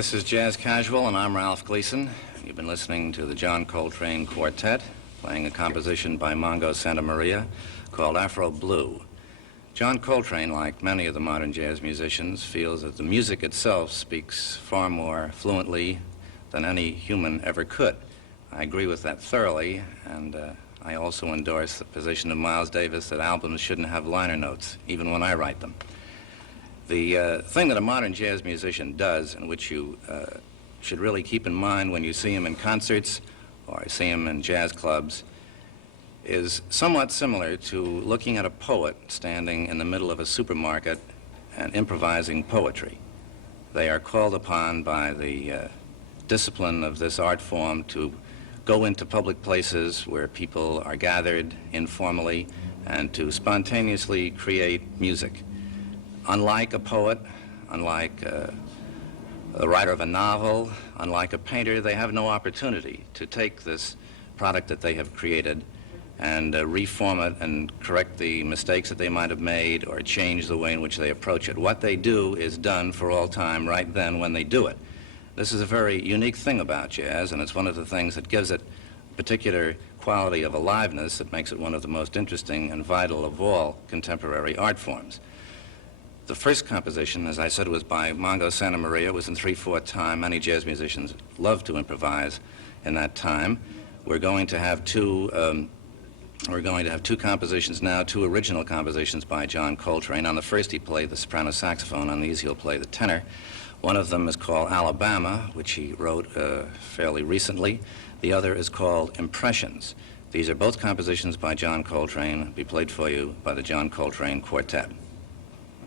This is Jazz Casual, and I'm Ralph Gleason. You've been listening to the John Coltrane Quartet, playing a composition by Mongo Santamaria called Afro Blue. John Coltrane, like many of the modern jazz musicians, feels that the music itself speaks far more fluently than any human ever could. I agree with that thoroughly, and I also endorse the position of Miles Davis that albums shouldn't have liner notes, even when I write them. The thing that a modern jazz musician does, and which you should really keep in mind when you see him in concerts or see him in jazz clubs, is somewhat similar to looking at a poet standing in the middle of a supermarket and improvising poetry. They are called upon by the discipline of this art form to go into public places where people are gathered informally and to spontaneously create music. Unlike a poet, unlike a writer of a novel, unlike a painter, they have no opportunity to take this product that they have created and reform it and correct the mistakes that they might have made or change the way in which they approach it. What they do is done for all time right then when they do it. This is a very unique thing about jazz, and it's one of the things that gives it a particular quality of aliveness that makes it one of the most interesting and vital of all contemporary art forms. The first composition, as I said, was by Mongo Santamaria. It was in 3/4 time. Many jazz musicians love to improvise in that time. We're going to have two compositions now, two original compositions by John Coltrane. On the first, he played the soprano saxophone. On these, he'll play the tenor. One of them is called Alabama, which he wrote fairly recently. The other is called Impressions. These are both compositions by John Coltrane, be played for you by the John Coltrane Quartet.